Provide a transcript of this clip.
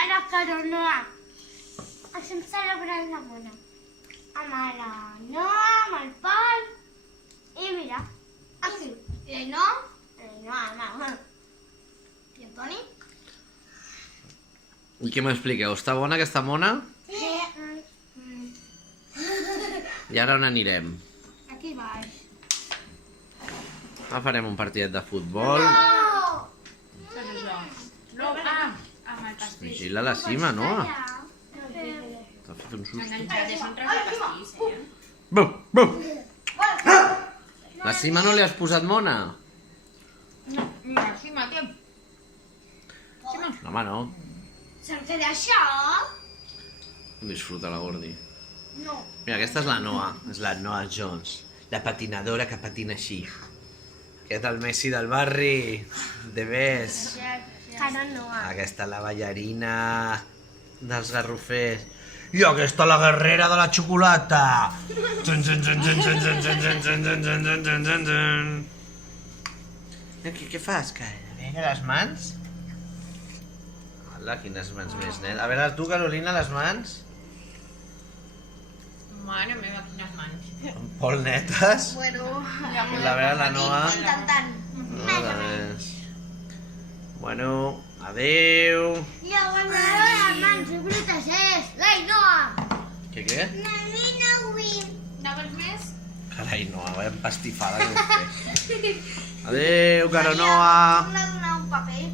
Ara, però no. Estem celebrant la Mona. Amb la Noa, amb el Pol. I mira, aquí. I el Noa? El Noa. I el Toni? I què m'expliqueu? Està bona aquesta mona? Sí. I ara on anirem? Aquí baix. Ara farem un partidet de futbol. No! Què és això? No, amb el pastís. Vigila la cima, no? T'ha fet un susto. Enganxat, és un tros de pastís, eh? Bum, bum. La cima no li has posat mona? No, mira, sí, Mati. No, home, no. Se'n fet això? Disfruta la Gordi. No. Mira, aquesta és la Noa. És la Noa Jones. La patinadora que patina així. Aquest el Messi del barri. De ves. Cara Noa. Aquesta la ballarina dels garrofers. I aquesta la guerrera de la xocolata. Zun, zun, zun, zun, zun, zun, zun, zun, zun, zun, zun, zun, zun, zun, zun. Què fas, que? Vinga, les mans? Hola, quines mans més, nen. A veure, tu, Carolina, les mans? Mare meva, quines mans. Pol netes? Bueno, A veure, la Noa. intentant. Bueno, adeu. I aguantaré les mans i brutes és. Ei, Noa! Què? Nina, avui. No vols més? Carai, Noa, vaya empastifada que us té. Adeu, Caro Noa. Hem de donar un paper.